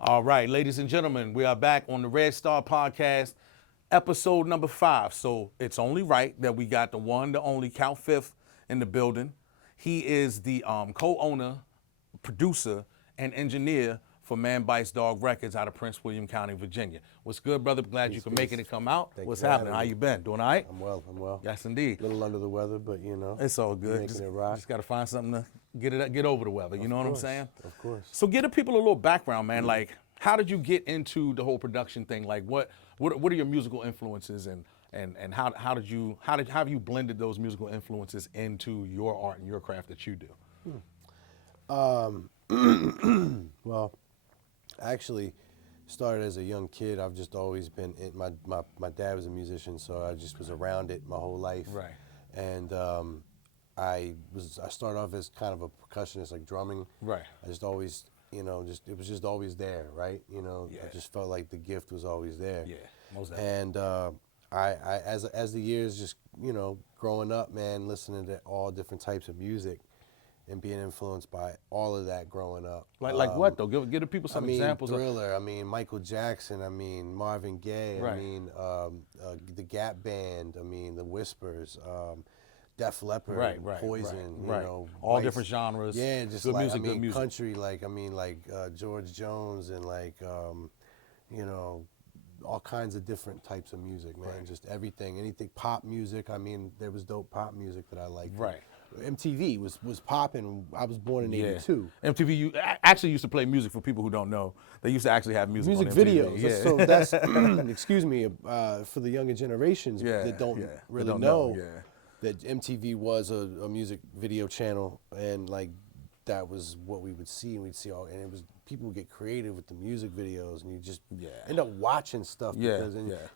All right, ladies and gentlemen, we are back on the Red Star Podcast, episode number 5. So it's only right that we got the one, the only Kount Fif in the building. He is the co-owner, producer, and engineer for Man Bites Dog Records out of Prince William County, Virginia. What's good, brother? Glad you could make it come out. Thank What's you for happening? having How me. you been? Doing all right? I'm well. Yes, indeed. A little under the weather, but you know. It's all good. Making it rock. Just got to find something to get over the weather. You know what I'm course, saying? of course. So give the people a little background, man. Like, how did you get into the whole production thing? Like, what are your musical influences, and how have you blended those musical influences into your art and your craft that you do? Well, I actually started as a young kid. I've just always been my dad was a musician, so I just was around it my whole life. Right. And I started off as kind of a percussionist, like drumming. Right. I just always, it was just always there, right? Yeah. I just felt like the gift was always there. Yeah, most definitely. And as the years just, growing up, man, listening to all different types of music and being influenced by all of that growing up. Like what though? Give the people some examples. Thriller, Michael Jackson, Marvin Gaye, Right. the Gap Band, the Whispers, Def Leppard, Right, Poison, right. all All different genres. Yeah, just good like music, good music. country, George Jones and all kinds of different types of music, man. Right. Just anything pop music. There was dope pop music that I liked. Right. MTV was popping. I was born in '82. MTV actually used to play music for people who don't know. They used to actually have music on MTV. Videos. Yeah. So that's excuse me, for the younger generations that don't really know that MTV was a music video channel, and that was what we would see, and it was people would get creative with the music videos, and you just end up watching stuff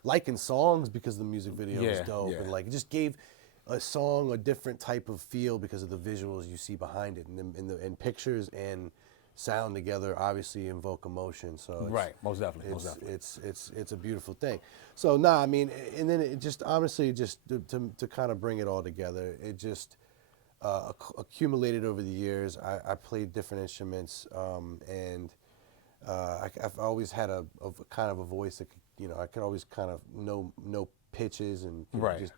liking songs because the music video was dope, and it just gave a song a different type of feel because of the visuals you see behind it, and pictures and sound together obviously invoke emotion. So most definitely. It's a beautiful thing. So and then it just honestly just to kind of bring it all together, it just accumulated over the years. I played different instruments, and I've always had a kind of a voice that could, I could always kind of know pitches and just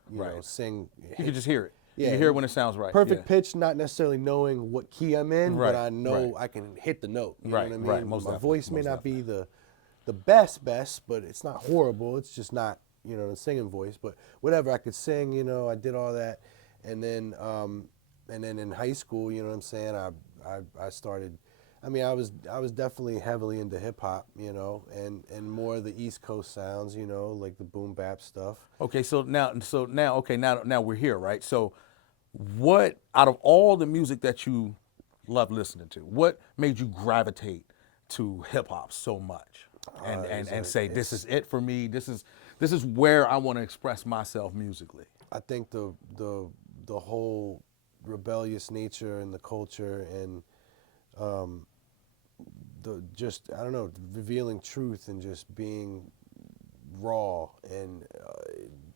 sing. You can just hear it. Yeah, you can hear it when it sounds right. Perfect pitch, not necessarily knowing what key I'm in, but I know I can hit the note. You know what I mean? Right. Most My definitely, voice may most not definitely. be the best, but it's not horrible. It's just not, the singing voice. But whatever, I could sing. I did all that, and then in high school, you know what I'm saying? I started. I was definitely heavily into hip hop, and more of the East Coast sounds, like the boom bap stuff. Okay, so now we're here, right? So, what out of all the music that you love listening to, what made you gravitate to hip hop so much, and say this is it for me? This is where I want to express myself musically. I think the whole rebellious nature and the culture and revealing truth and just being raw, and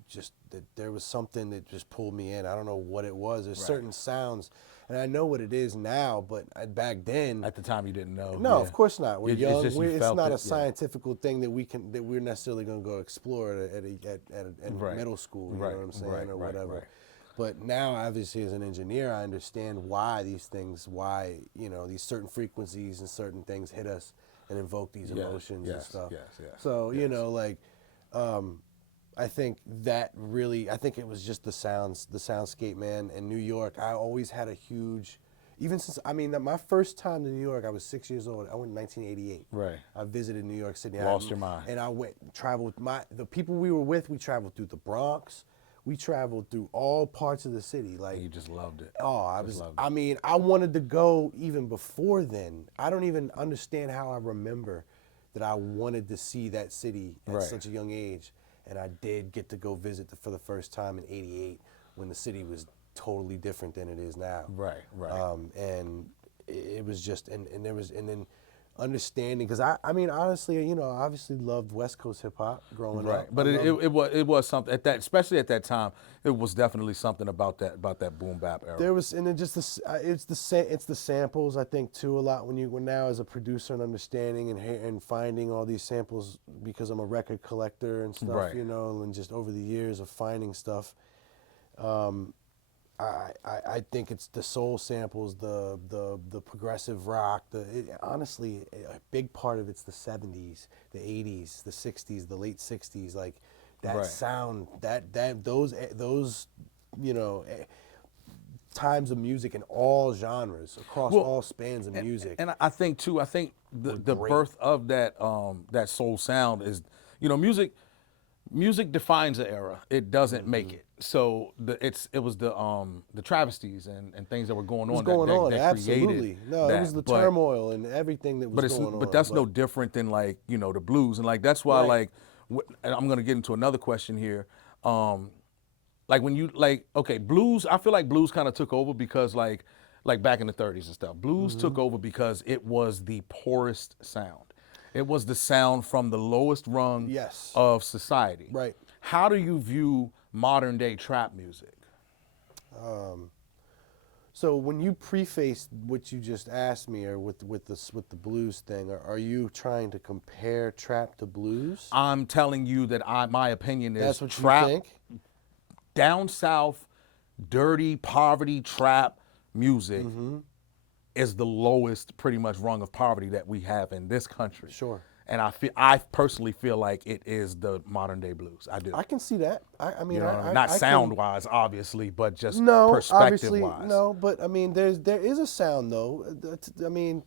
just that there was something that just pulled me in. I don't know what it was. There's certain sounds, and I know what it is now, but back then, At the time, you didn't know. no, of course not. We're young. just you It's felt not it, a scientific thing that we're necessarily going to go explore at middle school. You know what I'm saying, or whatever. Right. But now, obviously, as an engineer, I understand why these things, these certain frequencies and certain things hit us and invoke these emotions and stuff. Yes. So, I think it was just the soundscape, man. In New York, I always had a huge, even since, my first time to New York, I was 6 years old. I went in 1988. Right. I visited New York City. Lost your mind. And I traveled, the people we were with, we traveled through the Bronx. We traveled through all parts of the city. You just loved it. I wanted to go even before then. I don't even understand how I remember that I wanted to see that city at such a young age. And I did get to go visit for the first time in '88 when the city was totally different than it is now. Right. And it was just, and then understanding, because I mean, honestly, you know, I obviously loved West Coast hip hop growing up. But it was something at that, especially at that time. It was definitely something about that boom bap era. There was, and it just it's the samples, I think, too, a lot when now as a producer and understanding and finding all these samples, because I'm a record collector and stuff, you know, and just over the years of finding stuff. I think it's the soul samples, the progressive rock. Honestly, a big part of it's the 70s, the 80s, the 60s, the late 60s, like that sound, those you know, times of music in all genres, across all spans of music. And I think too, the birth of that that soul sound is, you know, music defines an era. It doesn't make it. So it was the travesties and things that were going on that absolutely created no that. It was the turmoil and everything that was going on. But that's no different than, like, you know, the blues, and like that's why like and I'm gonna get into another question here. Like when you blues, I feel like blues kind of took over because like back in the 30s and stuff, blues took over because it was the poorest sound. It was the sound from the lowest rung of society. Right. How do you view modern day trap music? So when you preface what you just asked me, or with the blues thing, are you trying to compare trap to blues? I'm telling you that my opinion is that's what trap, you think? Down south, dirty poverty trap music is the lowest pretty much rung of poverty that we have in this country. Sure. And I personally feel like it is the modern day blues. I do. I can see that. I mean, you know, not sound wise, obviously, but just perspective obviously, wise. No, but I mean, there is a sound though. I mean,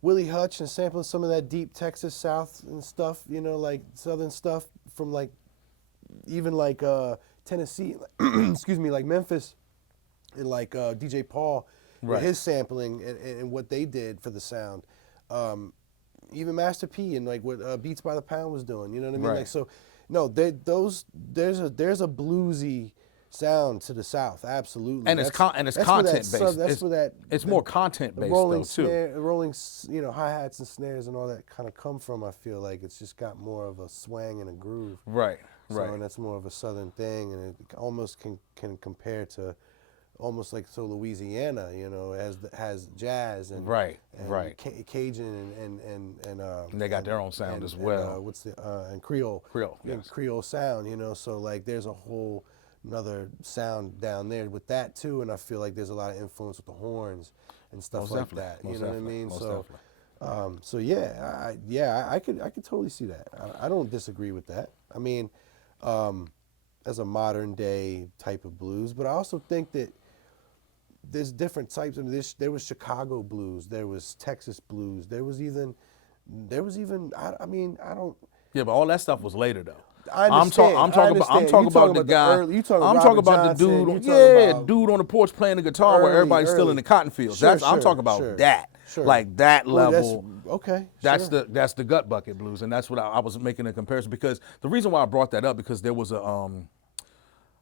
Willie Hutch and sampling some of that deep Texas South and stuff. You know, like Southern stuff from like even like Tennessee, excuse me, like Memphis, and like DJ Paul, his sampling and what they did for the sound. Even Master P and like what Beats by the Pound was doing, you know what I mean? Like, so, no, there's a bluesy sound to the South, absolutely. And it's content based. That's where that it's more content based though too. Rolling, you know, hi-hats and snares and all that kind of come from. I feel like it's just got more of a swang and a groove. Right. And that's more of a Southern thing, and it almost can compare to. Almost like Louisiana, you know, has jazz and Cajun and they got their own sound as well. And Creole, yes. Creole sound, you know. So like, there's a whole another sound down there with that too, and I feel like there's a lot of influence with the horns and stuff like that. You know what I mean? So I could totally see that. I don't disagree with that. I mean, as a modern day type of blues, but I also think that there's different types of this. There was Chicago blues, there was Texas blues, there was even I mean, I don't. Yeah, but all that stuff was later though. I'm talking about the guy. I'm talking about the dude. Dude on the porch playing the guitar where everybody's still in the cotton fields. I'm talking about that. Like that level. That's the gut bucket blues, and that's what I was making a comparison, because the reason why I brought that up, because there was a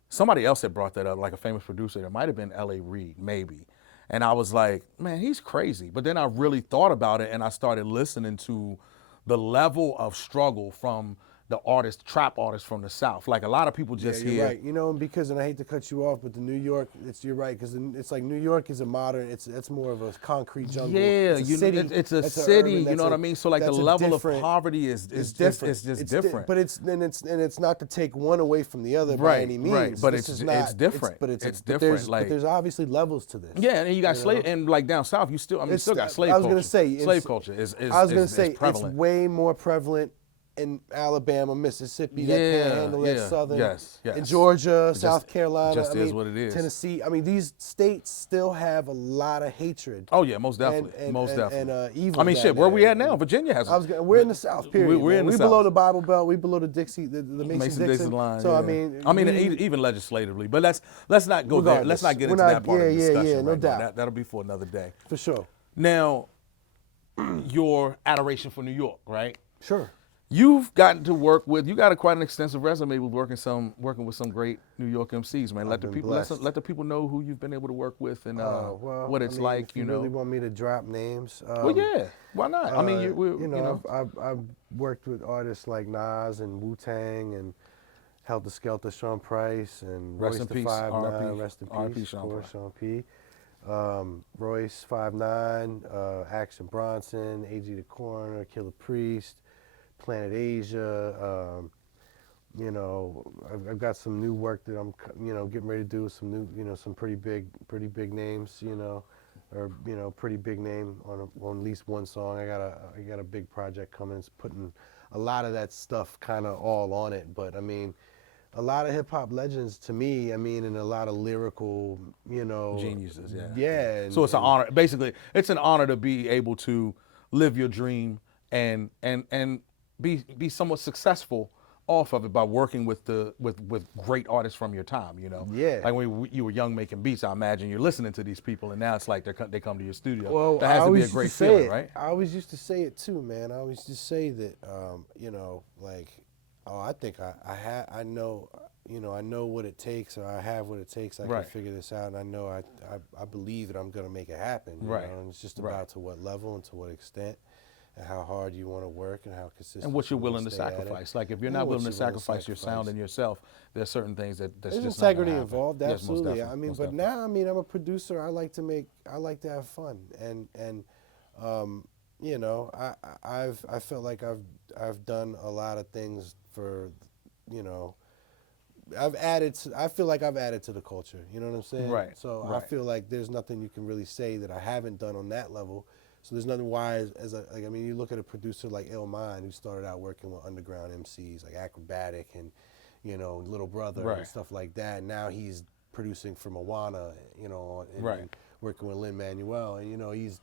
somebody else had brought that up, like a famous producer. It might have been L.A. Reid, maybe. And I was like, man, he's crazy. But then I really thought about it, and I started listening to the level of struggle from the trap artists from the South. Like, a lot of people just hear. Right. You know, because, and I hate to cut you off, but the New York, you're right, because it's like New York is a modern, it's more of a concrete jungle. Yeah, it's a city, you know what I mean? So like the level of poverty is different. It's just different. But it's not to take one away from the other by any means. Right, but it's different. It's different. But there's obviously levels to this. Yeah, and you got slave, and like down south, you still got slave culture. I was gonna say slave culture is prevalent. It's way more prevalent in Alabama, Mississippi, that panhandle, that Southern, in Georgia, South Carolina, is what it is. Tennessee. I mean, these states still have a lot of hatred. Oh yeah, most definitely, and evil. I mean, shit, where we at now? Virginia has. We're in the South. Period. We're in the South. Below the Bible Belt. We below the Dixie, the Mason-Dixon line. So even legislatively, but let's not go there. Let's not get into that part of the discussion. Yeah, no doubt. That'll be for another day. For sure. Now, your adoration for New York, right? Sure. You've gotten to work with. You got quite an extensive resume with working with some great New York MCs, man. Let the people know who you've been able to work with and well, what it's like. If you really want me to drop names, well, yeah, why not? I mean, I've worked with artists like Nas and Wu-Tang and Helter Skelter, Sean Price and Rest Royce in the peace, 5'9", rest in R.P. peace, Sean Sean P. Royce 5'9", Action Bronson, A.G. the Coroner, Killer Priest, Planet Asia. I've got some new work that I'm getting ready to do. Some new some pretty big names. Or pretty big name on at least one song. I got a big project coming. It's putting a lot of that stuff kind of all on it. But I mean, a lot of hip hop legends to me. I mean, and a lot of lyrical, geniuses. Yeah. Yeah. So it's an honor. Basically, it's an honor to be able to live your dream and be somewhat successful off of it by working with great artists from your time, Yeah. Like when you were young making beats, I imagine you're listening to these people, and now it's like they come to your studio. Well, that has to be a great feeling, right? I always used to say it too, man. I always just say that, I think I know, I know what it takes, or I have what it takes. I can figure this out, and I know I believe that I'm gonna make it happen. Right. And it's just about to what level and to what extent, and how hard you want to work and how consistent. And what you're willing to sacrifice. Like if you're not willing to sacrifice your sound and yourself, there's certain things that's there's just integrity not involved. Yes, Absolutely. most I mean, definitely. now I'm a producer. I like to have fun, and I felt like I've done a lot of things for, I feel like I've added to the culture. You know what I'm saying? Right. So I feel like there's nothing you can really say that I haven't done on that level. So there's nothing why, you look at a producer like Illmind, who started out working with underground MCs like Acrobatic and, Little Brother and stuff like that. And now he's producing for Moana, and working with Lin-Manuel, and he's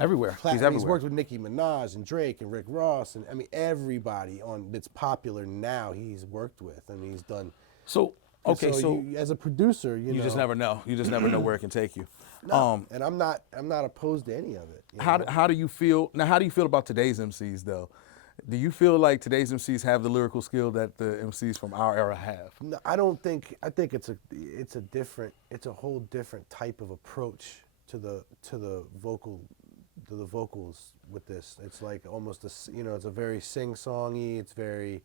everywhere. He's everywhere. He's worked with Nicki Minaj and Drake and Rick Ross, and everybody that's popular now he's worked with. I mean, he's done. So you, as a producer, you just never know. You just never know where it can take you. No, and I'm not opposed to any of it. How do you feel now? How do you feel about today's MCs though? Do you feel like today's MCs have the lyrical skill that the MCs from our era have? No, I don't think. I think it's a whole different type of approach to the vocals with this. It's like almost it's a very sing-songy. It's very.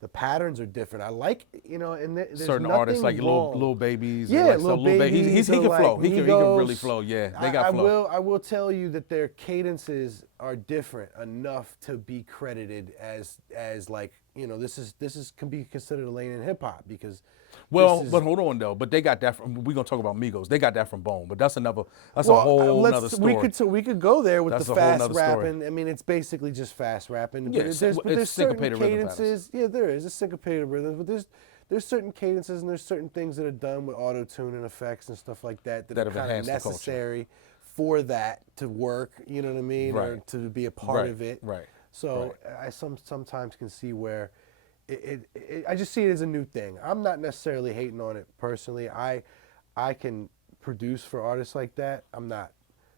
The patterns are different. I like, and there's certain artists like Lil Babies. Yeah, like Lil Babies. He can flow. He can really flow. Yeah, they got flow. I will tell you that their cadences are different enough to be credited as like, this can be considered a lane in hip hop because. Well, but hold on though. But they got that from. We're gonna talk about Migos. They got that from Bone. But that's a whole nother story. We could go there with the fast rapping. Story. I mean, it's basically just fast rapping. Yeah, but there's certain cadences. Rhythm yeah, there is a syncopated rhythm, but there's certain cadences and there's certain things that are done with auto tune and effects and stuff like that are kind of necessary for that to work. You know what I mean? Right. Or to be a part of it. Right. So I sometimes can see where. I just see it as a new thing. I'm not necessarily hating on it personally. I can produce for artists like that. I'm not.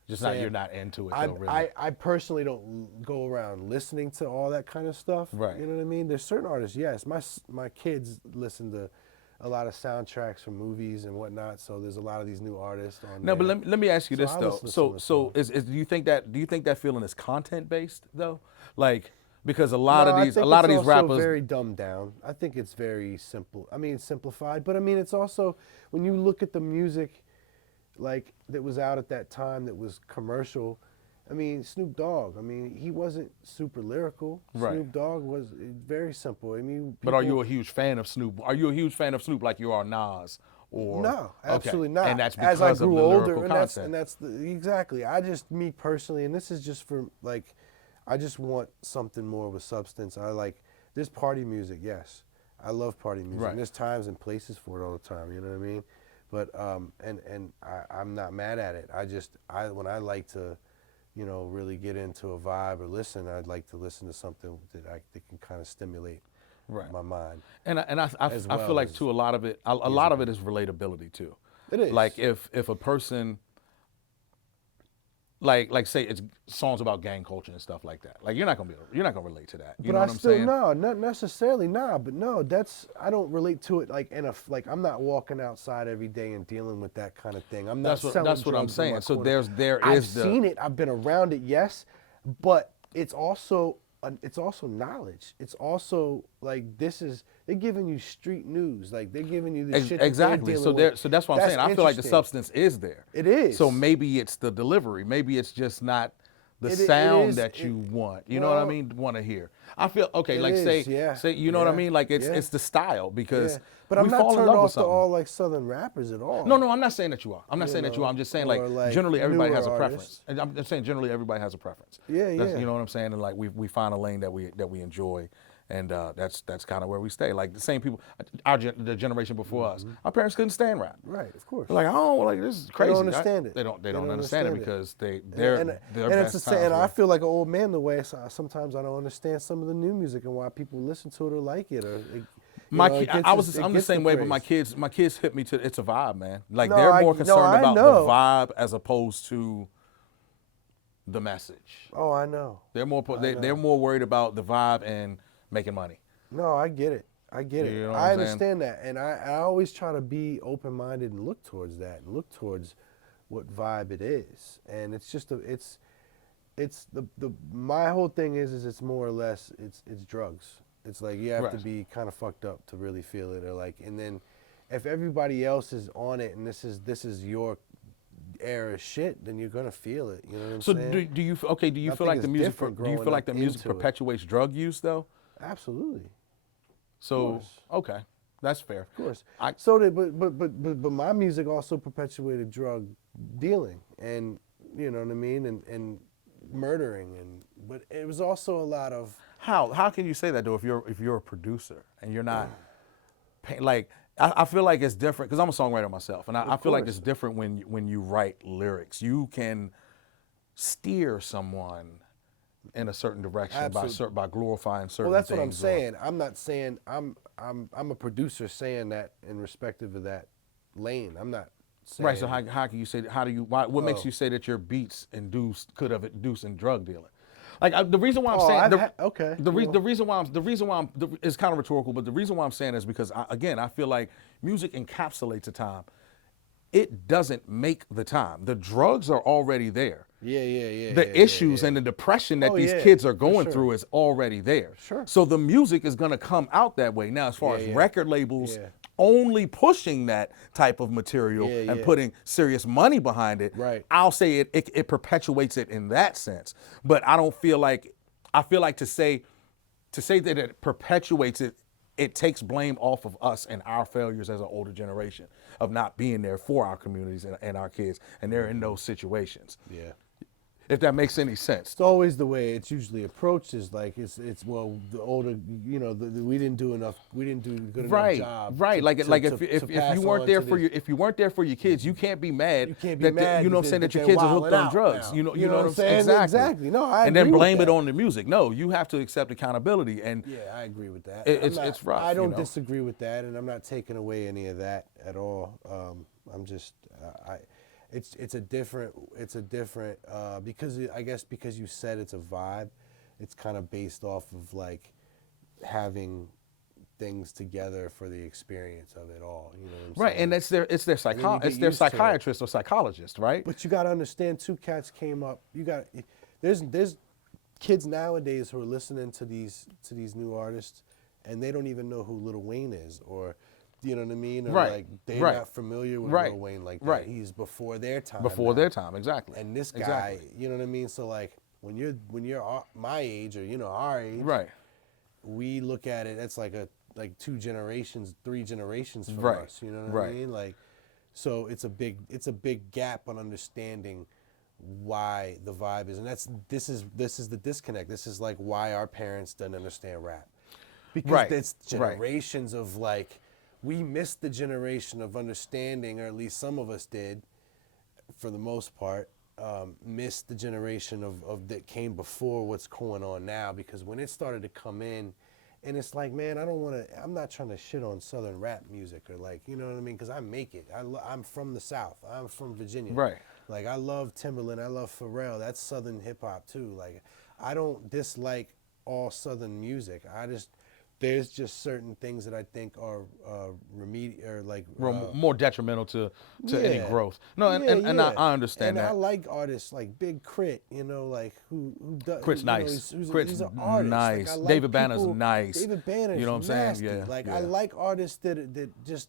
You're not into it though, really. I personally don't go around listening to all that kind of stuff. Right. You know what I mean? There's certain artists, yes. My kids listen to a lot of soundtracks from movies and whatnot. So there's a lot of these new artists on. No, but let me ask you this though. So do you think that feeling is content based though? Like. Because a lot of these rappers very dumbed down. I think it's very simple. I mean, it's simplified, but I mean, it's also when you look at the music, like that was out at that time that was commercial. I mean, Snoop Dogg. I mean, he wasn't super lyrical. Right. Snoop Dogg was very simple. I mean, but are you a huge fan of Snoop? Are you a huge fan of Snoop like you are Nas? Or no, absolutely not. And that's because as I grew of the older, lyrical and that's exactly. Me personally, and this is just for like. I just want something more of a substance. I like this party music, yes. I love party music. Right. And there's times and places for it all the time, you know what I mean? But I'm not mad at it. When I like to, really get into a vibe or listen, I'd like to listen to something that can kind of stimulate my mind. And I feel like too a lot of it is relatability too. It is. Like if a person like say it's songs about gang culture and stuff like that. Like you're not gonna relate to that. You know what I'm still, saying? No, not necessarily, but no, I don't relate to it like I'm not walking outside every day and dealing with that kind of thing. I'm not selling That's what I'm drugs in my saying. So corner. I've seen it, I've been around it, yes, but it's also knowledge. It's also like they're giving you street news, like they're giving you the shit exactly. That they're dealing with. So that's what I'm saying. I feel like the substance is there. It is. So maybe it's the delivery. Maybe it's just not the sound that you want. You know what I mean? Want to hear. I feel okay. Like say you know what I mean? Like it's the style because. But I'm not turned off to all like Southern rappers at all. No, I'm not saying that you are. I'm not saying that you are. I'm just saying like generally everybody has a preference. And I'm just saying generally everybody has a preference. Yeah. You know what I'm saying? And like we find a lane that we enjoy. And that's kind of where we stay. Like the same people, the generation before us, our parents couldn't stand rap. Right, of course. They're like, oh, like this is crazy. They don't understand it. They don't understand it because they're and it's and I feel like an old man the way sometimes I don't understand some of the new music and why people listen to it or like it or. I'm the same way, but my kids hit me to it's a vibe, man. Like they're more concerned about the vibe as opposed to the message. Oh, I know. They're more worried about the vibe and making money. No, I get it. You know I understand that, and I always try to be open-minded and look towards that, and look towards what vibe it is. And it's just my whole thing is it's more or less it's drugs. It's like you have to be kind of fucked up to really feel it, or like, and then if everybody else is on it and this is your era shit, then you're gonna feel it. You know what I'm saying? So do you feel like the music perpetuates drug use though? Absolutely. So okay, that's fair. Of course. But my music also perpetuated drug dealing and you know what I mean and murdering but it was also a lot of how can you say that though if you're a producer and you're not like I feel like it's different because I'm a songwriter myself and I feel like it's different when you write lyrics. You can steer someone in a certain direction by glorifying certain things. Well, that's what I'm saying. I'm not saying I'm a producer saying that in respective of that lane. I'm not saying right. So how can you say that? What makes you say that your beats could have induced in drug dealing? Like the reason why I'm saying the reason why it's kind of rhetorical, but the reason why I'm saying is because I feel like music encapsulates a time. It doesn't make the time. The drugs are already there. The issues and the depression that these kids are going through is already there. Sure. So the music is going to come out that way. Now, as far as record labels only pushing that type of material and putting serious money behind it, I'll say it perpetuates it in that sense. But I feel like to say that it perpetuates it, it takes blame off of us and our failures as an older generation of not being there for our communities and our kids, and they're in those situations. Yeah. If that makes any sense. It's always the way it's usually approached is like it's the older, you know, we didn't do good enough job. Right. If you weren't there for your kids, you can't be mad. You can't be mad. You know what I'm saying, that your kids are hooked on drugs. You know what I'm saying? Exactly. No, I agree. And then blame it on the music. No, you have to accept accountability. And yeah, I agree with that. It's rough. I don't disagree with that, and I'm not taking away any of that at all. I'm just It's a different because I guess because you said it's a vibe, it's kind of based off of like having things together for the experience of it all. You know what I'm saying? Right, and it's their psychiatrist or psychologist, right? But you got to understand, two cats came up. There's kids nowadays who are listening to these new artists, and they don't even know who Lil Wayne is, or you know what I mean? Or like they're not familiar with Lil Wayne like that. Right. He's before their time. Their time, exactly. And this guy, you know what I mean? So like when you're my age or our age, we look at it. That's like two generations, 3 generations from us. You know what I mean? Like, so it's a big gap on understanding why the vibe is, and this is the disconnect. This is like why our parents didn't understand rap, because it's generations of like. We missed the generation of understanding, or at least some of us did, for the most part, missed the generation of that came before what's going on now, because when it started to come in, and it's like, man, I'm not trying to shit on Southern rap music or like, you know what I mean? Because I make it. I'm from the South. I'm from Virginia. Right. Like, I love Timberland, I love Pharrell. That's Southern hip hop too. Like, I don't dislike all Southern music. There's just certain things that I think are more detrimental to any growth. No, and I understand and that. I like artists like Big Crit, you know, like who does. Crit's nice. Crit's he's an artist. nice. Like, I like David Banner's nice. David Banner's you know what nasty. I'm saying? Yeah. Like, I like artists that just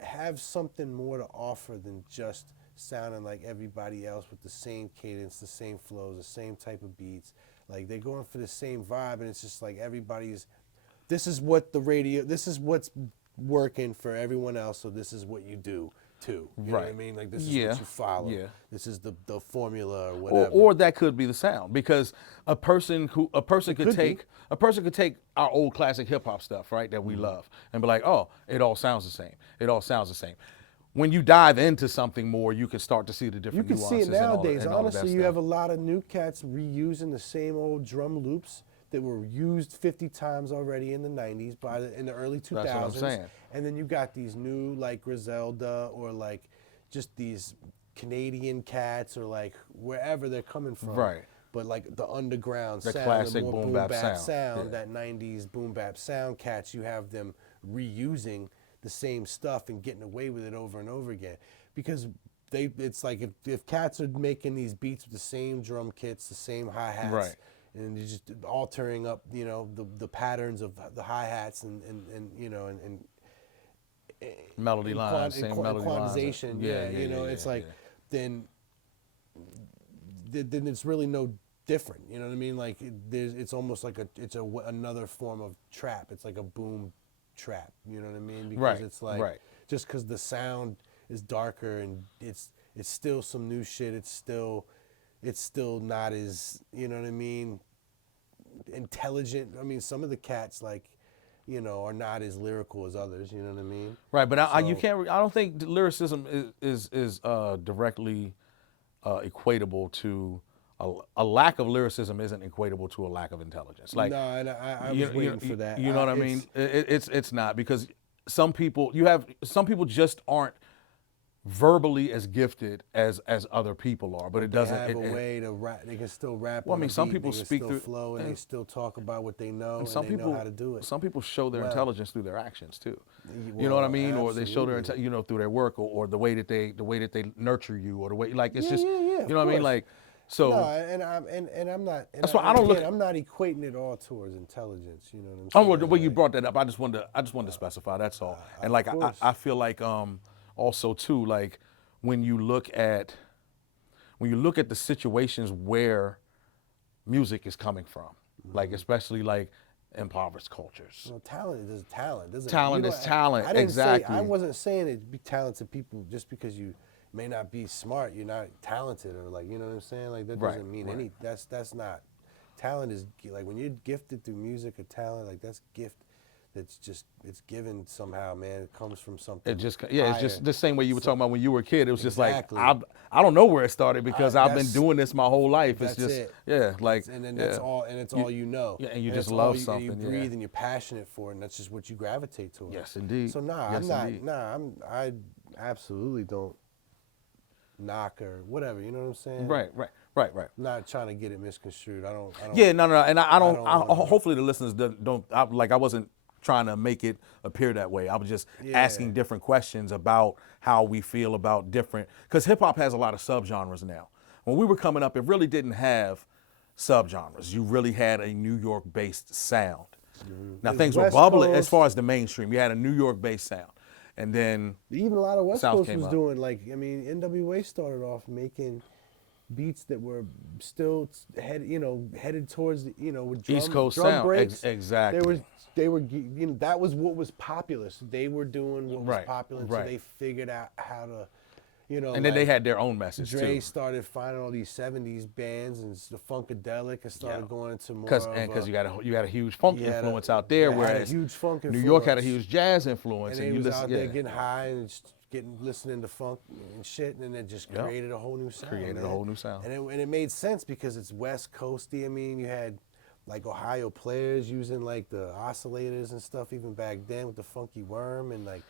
have something more to offer than just sounding like everybody else with the same cadence, the same flows, the same type of beats. Like, they're going for the same vibe, and it's just like everybody's. This is what this is what's working for everyone else, so this is what you do too. You know what I mean? Like, this is what you follow. Yeah. This is the formula or whatever. Or that could be the sound, because a person could take our old classic hip hop stuff, right, that we love, and be like, oh, it all sounds the same. It all sounds the same. When you dive into something more, you can start to see the different nuances. You can see it nowadays. And all honestly, you have a lot of new cats reusing the same old drum loops that were used 50 times already in the 90s, in the early 2000s. That's what I'm saying. And then you got these new, like Griselda, or like just these Canadian cats, or like wherever they're coming from. Right. But like the underground sound, classic the more boom bap sound, that 90s boom bap sound cats, you have them reusing the same stuff and getting away with it over and over again. Because it's like if cats are making these beats with the same drum kits, the same hi-hats, right, and you're just altering up, you know, the patterns of the hi-hats and melody lines, same melody quantization. lines. You know, it's like then it's really no different. You know what I mean? Like, it's almost like another form of trap. It's like a boom trap. You know what I mean? Because it's like just because the sound is darker and it's still some new shit. It's still not as, you know what I mean, intelligent. I mean, some of the cats, like, you know, are not as lyrical as others. You know what I mean? Right, but I don't think lyricism is directly equatable to a lack of lyricism isn't equatable to a lack of intelligence. Like, no, and I was waiting for that. You know what I mean? It's not, because some people just aren't verbally as gifted as other people are, but it doesn't. They have a way to rap. They can still rap. Well, I mean, some beat, people speak through flow, and they still talk about what they know, and they know how to do it. Some people show their intelligence through their actions too. You know what I mean? Absolutely. Or they show their through their work, or the way that they nurture you, or the way, like, it's just you know what I mean, like. So no, and I'm not. And that's why I don't look. I'm not equating it all towards intelligence. You know what I'm saying? Oh, the way you brought that up, I just wanted to specify. That's all. And like I feel like also too, like when you look at the situations where music is coming from, like especially like impoverished cultures. Well, talent is talent. Talent is talent. I didn't exactly. I wasn't saying it be talented people just because you may not be smart, you're not talented, or like, you know what I'm saying? Like, that doesn't mean any. That's not. Talent is like when you're gifted through music or talent, like that's gift. That's just, it's given somehow, man. It comes from something. It's just the same way you were talking about when you were a kid. It was just like I don't know where it started because I've been doing this my whole life. It's just like and then that's all, and it's all you know. Yeah, and you just love something. And you breathe and you're passionate for it, and that's just what you gravitate towards. Yes, indeed. So I absolutely don't knock or whatever. You know what I'm saying? Right. I'm not trying to get it misconstrued. I don't. Yeah, no, and I don't. Hopefully the listeners don't. I wasn't trying to make it appear that way. I was just asking different questions about how we feel about different, because hip hop has a lot of subgenres now. When we were coming up, it really didn't have subgenres. You really had a New York-based sound. Mm-hmm. Now things were bubbling as far as the mainstream. You had a New York-based sound, and then even a lot of West Coast was doing, like, I mean, NWA started off making beats that were still headed towards the, with East Coast drum sound. breaks. Exactly. They were that was what was popular. So they were doing what was popular. So they figured out how to, and then they had their own message Dre too. started finding all these '70s bands and the Funkadelic, and started going into more because you had a huge funk influence out there, whereas a huge funk New York had a huge jazz influence, and you was out there getting high and just listening to funk and shit, and it just created a whole new sound. And it made sense because it's West Coasty. I mean, you had like Ohio players using like the oscillators and stuff even back then with the funky worm, and like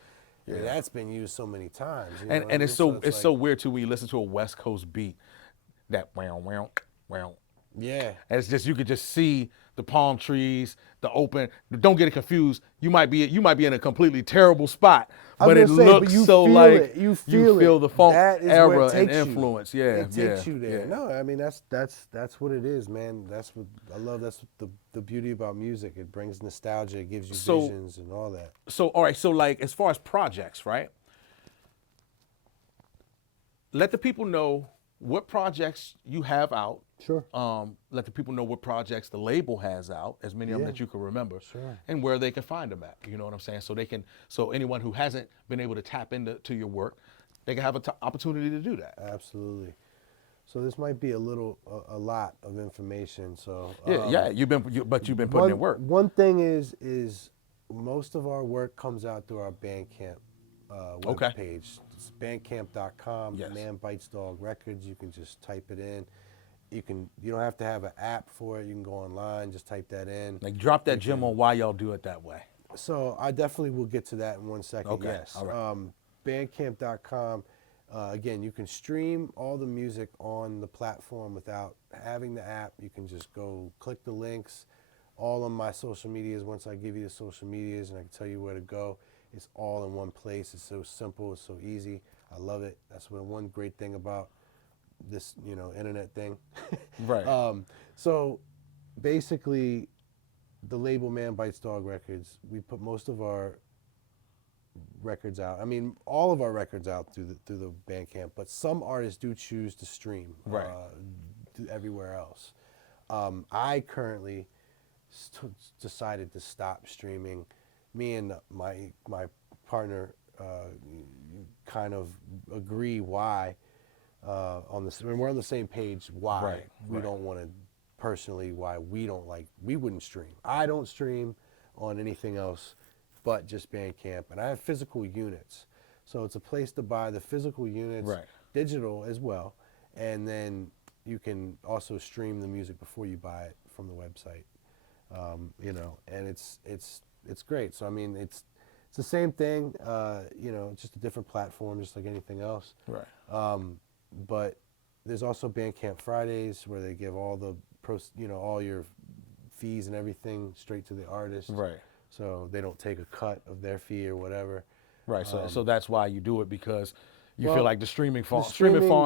Yeah. And that's been used so many times. And it's so weird too when you listen to a West Coast beat, that wow. Yeah. And it's just, you could just see the palm trees, the open. Don't get it confused. You might be in a completely terrible spot, but it looks so like you feel the funk era and influence. Yeah, it takes you there. No, I mean that's what it is, man. That's what I love. That's what the beauty about music. It brings nostalgia. It gives you visions and all that. So all right. So like as far as projects, right? Let the people know what projects you have out. Sure. Let the people know what projects the label has out, as many of them that you can remember, and where they can find them at. You know what I'm saying? So anyone who hasn't been able to tap into your work, they can have an opportunity to do that. Absolutely. So this might be a lot of information. So you've been putting in work. One thing is most of our work comes out through our Bandcamp webpage. It's bandcamp.com. Yes. Man Bites Dog Records. You can just type it in. You don't have to have an app for it. You can go online, just type that in. Like drop that gem on why y'all do it that way. So I definitely will get to that in 1 second. Okay. Yes. All right. Bandcamp.com. Again, you can stream all the music on the platform without having the app. You can just go click the links. All on my social medias. Once I give you the social medias and I can tell you where to go, it's all in one place. It's so simple. It's so easy. I love it. That's one great thing about this, internet thing. Right. So basically, the label Man Bites Dog Records, we put most of our records out. I mean, all of our records out through the Bandcamp, but some artists do choose to stream everywhere else. I currently decided to stop streaming. Me and my partner kind of agree why. When we're on the same page, why we don't want to personally, why we wouldn't stream. I don't stream on anything else but just Bandcamp, and I have physical units, so it's a place to buy the physical units, digital as well, and then you can also stream the music before you buy it from the website, and it's great. So I mean, it's the same thing, just a different platform, just like anything else. Right. But there's also Bandcamp Fridays where they give all the all your fees and everything straight to the artist. Right. So they don't take a cut of their fee or whatever. Right. So that's why you do it, because you feel like the streaming farms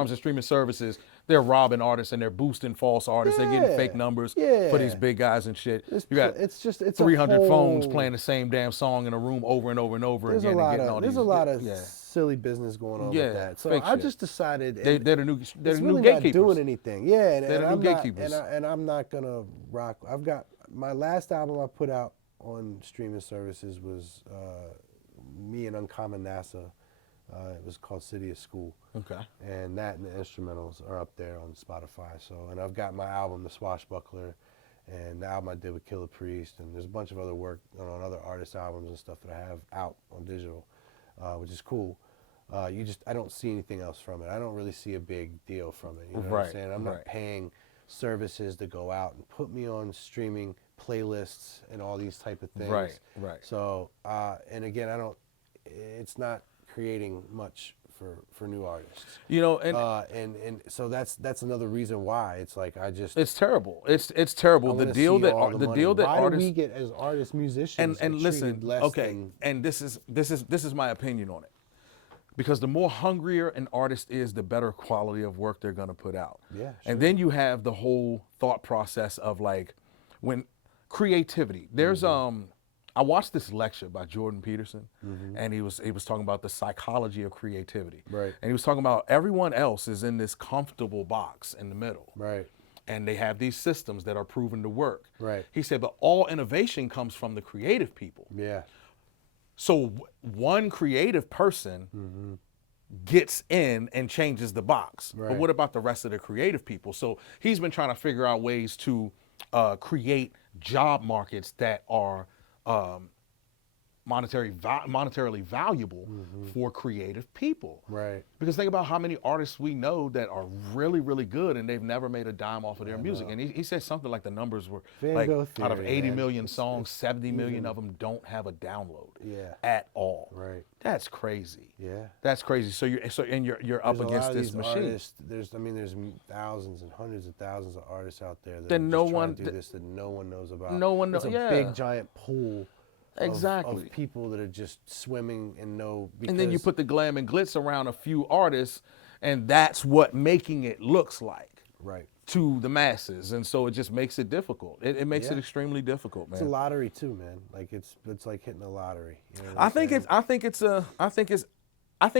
and streaming services, they're robbing artists and they're boosting false artists. They're getting fake numbers for these big guys and shit. You got it's 300 phones playing the same damn song in a room over and over and over again. There's a lot of silly business going on with that. So I just decided they're the new really gatekeepers. Not doing anything. Yeah, they're the new gatekeepers. And I'm not gonna rock. I've got my last album I put out on streaming services was me and Uncommon NASA. It was called City of School. Okay. And that and the instrumentals are up there on Spotify. So, and I've got my album, The Swashbuckler, and the album I did with Killer Priest, and there's a bunch of other work on other artists' albums and stuff that I have out on digital, which is cool. I don't see anything else from it. I don't really see a big deal from it. You know what I'm saying? I'm not paying services to go out and put me on streaming playlists and all these type of things. Right. So, and again, it's not creating much for new artists. And so that's another reason why it's like it's terrible. It's terrible. The deal that why artists, do we get as artists, musicians, and listen, and this is my opinion on it. Because the more hungrier an artist is, the better quality of work they're gonna put out. Yeah. Sure. And then you have the whole thought process of like when creativity. There's I watched this lecture by Jordan Peterson, and he was talking about the psychology of creativity. Right. And he was talking about everyone else is in this comfortable box in the middle. Right. And they have these systems that are proven to work. Right. He said, but all innovation comes from the creative people. Yeah. So one creative person gets in and changes the box. Right. But what about the rest of the creative people? So he's been trying to figure out ways to create job markets that are monetarily valuable for creative people. Right. Because think about how many artists we know that are really, really good and they've never made a dime off of their music. And he said something like the numbers were like out of 80 million songs, 70 million of them don't have a download at all. Right. That's crazy. Yeah. That's crazy. So you're up against this machine. Artists, there's thousands and hundreds of thousands of artists out there that then are no just one trying to do this that no one knows about. No one knows. It's a big giant pool. Exactly. Of people that are just swimming and know. And then you put the glam and glitz around a few artists, and that's what making it looks like. Right. To the masses, and so it just makes it difficult. It makes it extremely difficult, man. It's a lottery too, man. Like it's like hitting a lottery. You know I think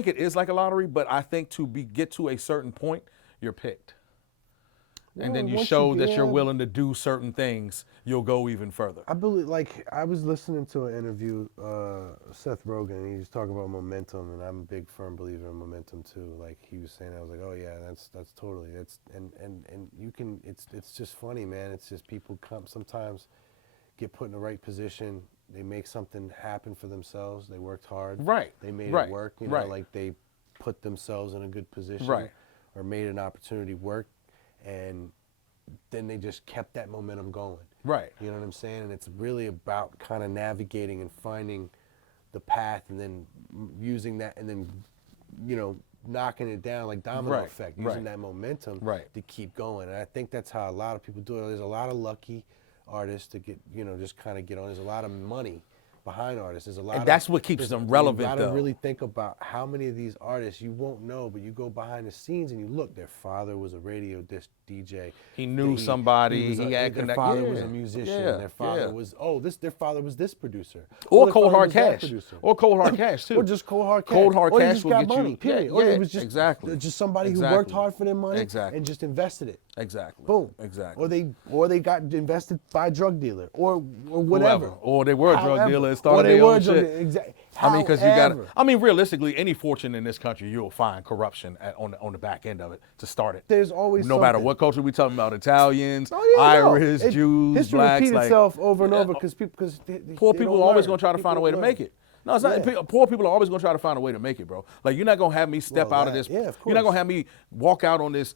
it is like a lottery, but I think to get to a certain point, you're picked. And then you show that you're willing to do certain things, you'll go even further. I believe, like, I was listening to an interview, Seth Rogen, and he was talking about momentum, and I'm a big firm believer in momentum too. Like he was saying, I was like, oh yeah, that's totally, and you can, it's just funny, man. It's just people sometimes get put in the right position. They make something happen for themselves. They worked hard. Right. They made it work. You know, like they put themselves in a good position. Right. Or made an opportunity work. And then they just kept that momentum going. Right. You know what I'm saying? And it's really about kind of navigating and finding the path and then using that and then, you know, knocking it down like domino effect, using that momentum to keep going. And I think that's how a lot of people do it. There's a lot of lucky artists to get, you know, just kind of get on. There's a lot of money behind artists. There's a lot. And that's what keeps them relevant. You gotta really think about how many of these artists you won't know, but you go behind the scenes and you look. Their father was a radio disc DJ. He knew somebody. Their father was a musician. Their father was their father was this producer. Or Cold Hard Cash. Or Cold Hard Cash too. Or just Cold Hard Cash. Cold Hard Cash will get money, you. period. Or it was just somebody who worked hard for their money and just invested it. Exactly. Boom. Exactly. Or they got invested by a drug dealer or whatever. Whoever. Or they were a drug dealer and started their own shit. Exactly. I mean, because you got. I mean, realistically, any fortune in this country, you'll find corruption on the back end of it to start it. There's always no matter what culture we talking about, Italians, Irish, Jews, history blacks. History repeats itself over and over because poor people are always going to try to find a way to make it. No, it's not. Poor people are always going to try to find a way to make it, bro. Like you're not going to have me step out of this. Yeah, of course. You're not going to have me walk out on this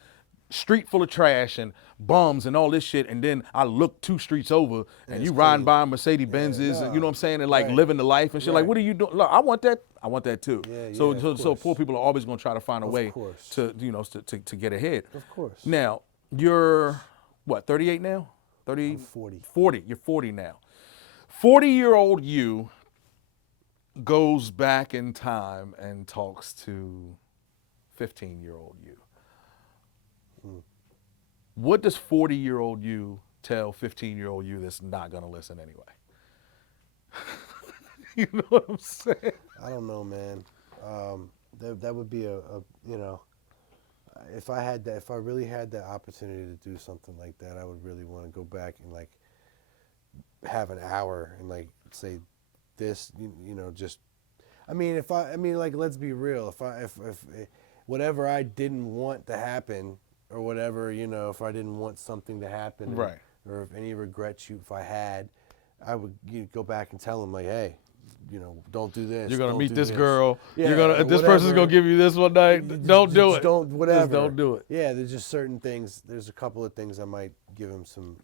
street full of trash and bums and all this shit, and then I look 2 streets over and you riding by Mercedes Benzes, and you know what I'm saying, and like living the life and shit. Like, what are you doing? Look, I want that too. So poor people are always gonna try to find a way to to get ahead. Of course. Now you're what, 38 now? 30. I'm 40. 40. You're 40 now. 40-year-old you goes back in time and talks to 15-year-old you. What does 40-year-old you tell 15-year-old you that's not going to listen anyway? You know what I'm saying? I don't know, man. That would be a you know, if I really had that opportunity to do something like that, I would really want to go back and like have an hour and like say this, you know, just, I mean, like, let's be real. If whatever I didn't want to happen, or whatever, you know, if I didn't want something to happen, or if any regrets if I had, I would go back and tell them like, hey, you know, don't do this. You're gonna meet this girl. Yeah, this person's gonna give you this one night. Don't do it. Just don't do it. Yeah, there's just certain things. There's a couple of things I might give him some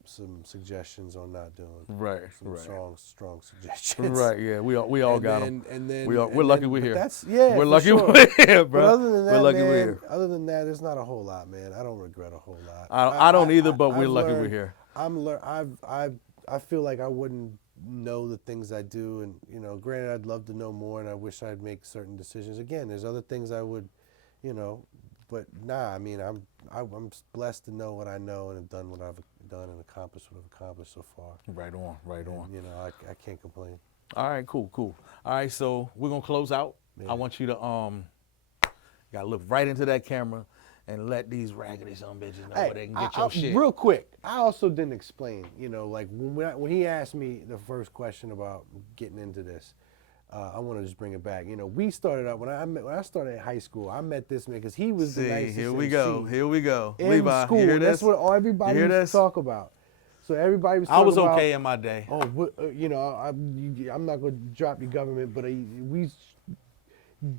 suggestions on not doing. Right. Strong suggestions. Right. Yeah. We all got them. And then we're lucky we're here. We're lucky we're here, bro. But other than that, we're lucky man, we're here. Other than that, there's not a whole lot, man. I don't regret a whole lot. I don't either, but we're lucky we're here. I feel like I wouldn't know the things I do, and you know, granted, I'd love to know more, and I wish I'd make certain decisions. Again, there's other things I would, you know, but nah. I mean, I'm blessed to know what I know and have done what I've done and accomplished what I've accomplished so far. Right on. You know, I can't complain. All right, cool. All right, so we're gonna close out. Yeah. I want you to gotta look right into that camera and let these raggedy son bitches know where they can get your shit. Real quick, I also didn't explain, you know, like when he asked me the first question about getting into this, I want to just bring it back. You know, we started out when I started in high school. I met this man because he was the nicest Here we go. in Levi, school. you hear this? That's what everybody used to talk about. So everybody was. I was talking okay about, in my day. Oh, you know, I'm not gonna drop your government, but we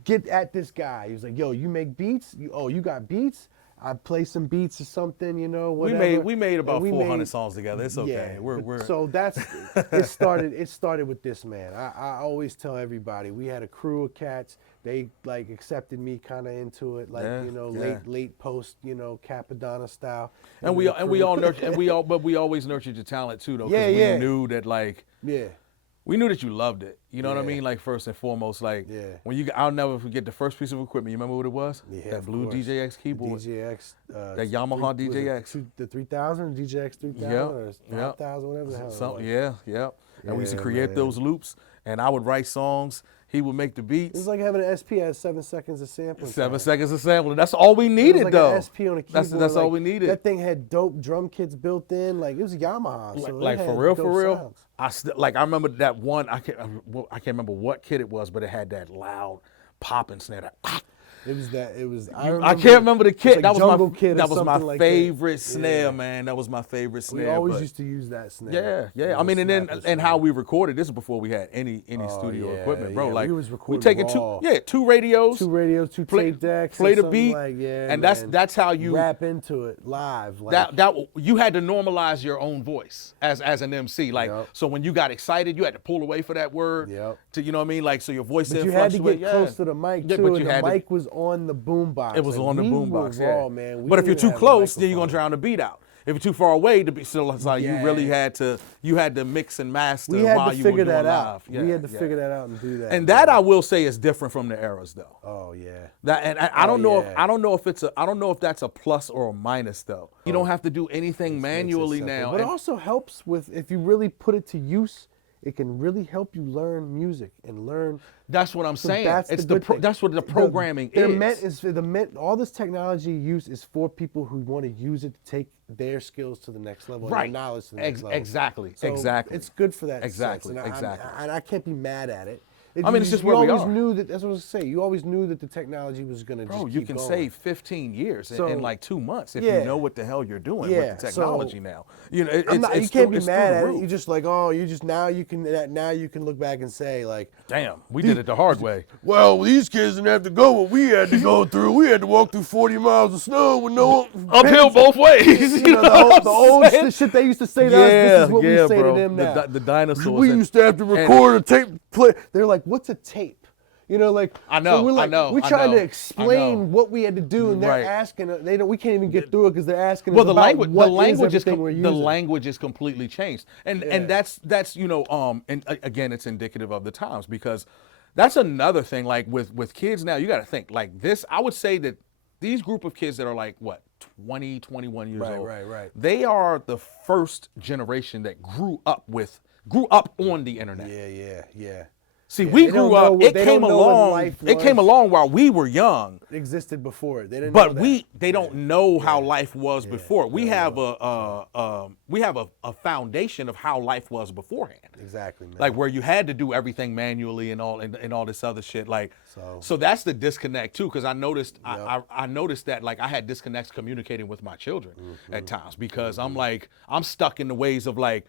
get at this guy. He was like, "Yo, you make beats? You got beats? I play some beats or something, you know, whatever." We made about 400 songs together. It's okay. Yeah, so that's it started with this, man. I always tell everybody, we had a crew of cats. They like accepted me kind of into it, like late post, Capadonna style. And we all nurtured but we always nurtured your talent too, though. Yeah, we knew that yeah. We knew that you loved it. You know what I mean? Like, first and foremost, like, when I'll never forget the first piece of equipment. You remember what it was? Yeah, that blue DJX keyboard. DJX. That Yamaha DJX. The 3000, DJX 3000, or 5000, whatever the hell it was. Yeah. And we used to create those loops, and I would write songs. He would make the beats. It's like having an SP at 7 seconds of sampling. 7 seconds of sampling. That's all we needed, like though. An SP on a keyboard. That's all we needed. That thing had dope drum kits built in. Like, it was a Yamaha. So like for real. Sounds. I remember that one. I can't remember what kit it was, but it had that loud popping snare. I can't remember the kit. Like that was my favorite snare, man. That was my favorite snare. We always used to use that snare. Yeah. I mean, and how we recorded. This is before we had any studio equipment, bro. Like, we taking two radios, two tape decks, play the beat, and that's how you rap into it live. Like, that you had to normalize your own voice as an MC. Like, so when you got excited, you had to pull away for that word. To, you know what I mean? Like, so your voice didn't fluctuate. You had to get close to the mic too. And the mic was on the boombox. It was on the boombox, raw, man. But if you're too close, then you're gonna drown the beat out. If you're too far away, you really had to mix and master while you were doing live. We had to figure that out and do that. And that, I will say, is different from the eras, though. Oh yeah. I don't know if that's a plus or a minus, though. You don't have to do anything manually now. But it also helps if you really put it to use. It can really help you learn music and learn. That's what I'm saying. That's what the programming is. All this technology use is for people who want to use it to take their skills to the next level, and their knowledge to the next level. Exactly. So exactly. It's good for that. Exactly. And I can't be mad at it. It's just where we are. You always knew that. That's what I was saying. You always knew that the technology was going to just keep going. Bro, you can save 15 years in like 2 months if you know what the hell you're doing with the technology now. You can't be mad at it. You just like, now you can look back and say, like, damn, we did it the hard way. Well, these kids didn't have to go what we had to go through. We had to walk through 40 miles of snow with no uphill both ways. The old shit they used to say to us. This is what we say to them now. The dinosaurs. We used to have to record a tape play. They're like, what's a tape? Like, I know, so we're like, I know. We're trying to explain what we had to do, and they're asking. We can't even get through it because they're asking. Well, us the about language is completely changed, and that's and again, it's indicative of the times, because that's another thing. Like with kids now, you got to think like this. I would say that these group of kids that are like 20, 21 years old, right. They are the first generation that grew up on the internet. Yeah. See, we grew up. It came along while we were young. It existed before it. They didn't. But they don't know how life was before. We have a foundation of how life was beforehand. Exactly, man. Like where you had to do everything manually and all this other shit. Like so that's the disconnect too. Because I noticed I noticed that like I had disconnects communicating with my children at times because I'm stuck in the ways of like,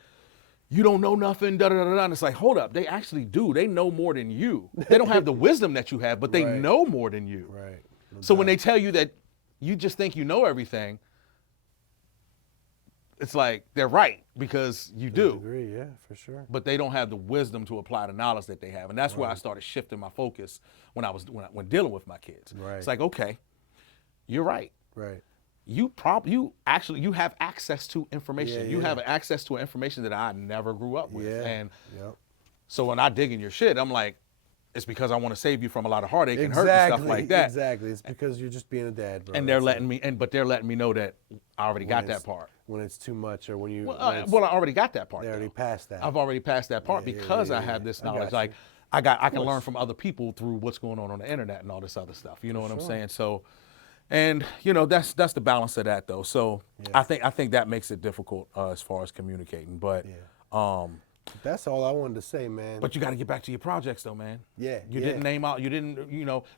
you don't know nothing, da-da-da-da. And it's like, hold up, they actually do. They know more than you. They don't have the wisdom that you have, but they know more than you. Right. So when they tell you that you just think you know everything, it's like they're right because you do. I agree, yeah, for sure. But they don't have the wisdom to apply the knowledge that they have. And that's where I started shifting my focus when dealing with my kids. Right. It's like, okay, you're right. Right. You have access to information. You have access to information that I never grew up with. And so when I dig in your shit, I'm like, it's because I want to save you from a lot of heartache and hurt and stuff like that. Exactly. It's because you're just being a dad, bro. And they're letting me know that I already got that part. When it's too much or when you I already got that part. They already passed that. I've already passed that part because I have this knowledge. Like I can learn from other people through what's going on the internet and all this other stuff. You know what I'm saying? So and that's the balance of that though. So I think that makes it difficult as far as communicating. But that's all I wanted to say, man. But you got to get back to your projects though, man. Yeah. You didn't name out. You didn't.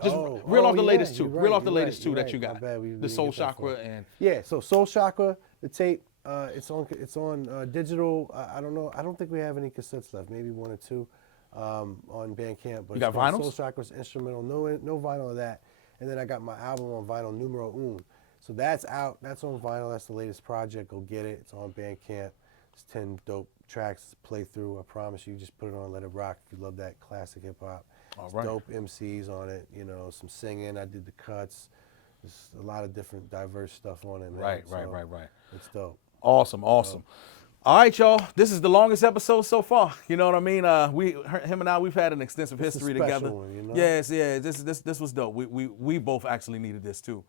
Just reel off the latest two. Reel off the latest two that you got. The Soul Chakra and so Soul Chakra, the tape, It's on digital. I don't know. I don't think we have any cassettes left. Maybe one or two on Bandcamp. But You got vinyls? Soul Chakras instrumental. No vinyl of that. And then I got my album on vinyl, Numero Un. So that's out. That's on vinyl. That's the latest project. Go get it. It's on Bandcamp. It's 10 dope tracks to play through. I promise you. Just put it on, let it rock. If you love that classic hip hop. All right. Dope MCs on it. You know, some singing. I did the cuts. There's a lot of different diverse stuff on it, man. Right. It's dope. Awesome. All right, y'all. This is the longest episode so far. You know what I mean? Him and I, we've had an extensive history together. One, you know? Yes. This was dope. We both actually needed this too.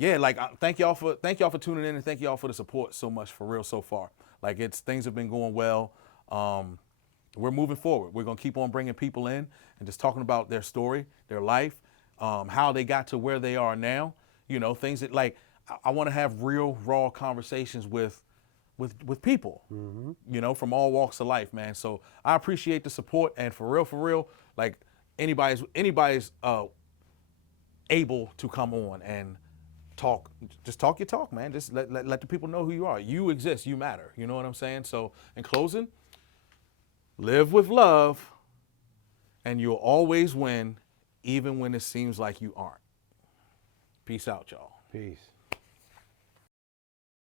Thank y'all for tuning in, and thank y'all for the support so much, for real, so far. Like, things have been going well. We're moving forward. We're gonna keep on bringing people in and just talking about their story, their life, how they got to where they are now. You know, things that, like, I want to have real, raw conversations with people, you know, from all walks of life, man. So I appreciate the support, and for real, like, anybody's able to come on and talk. Just talk your talk, man. Just let the people know who you are. You exist. You matter. You know what I'm saying? So in closing, live with love, and you'll always win, even when it seems like you aren't. Peace out, y'all. Peace.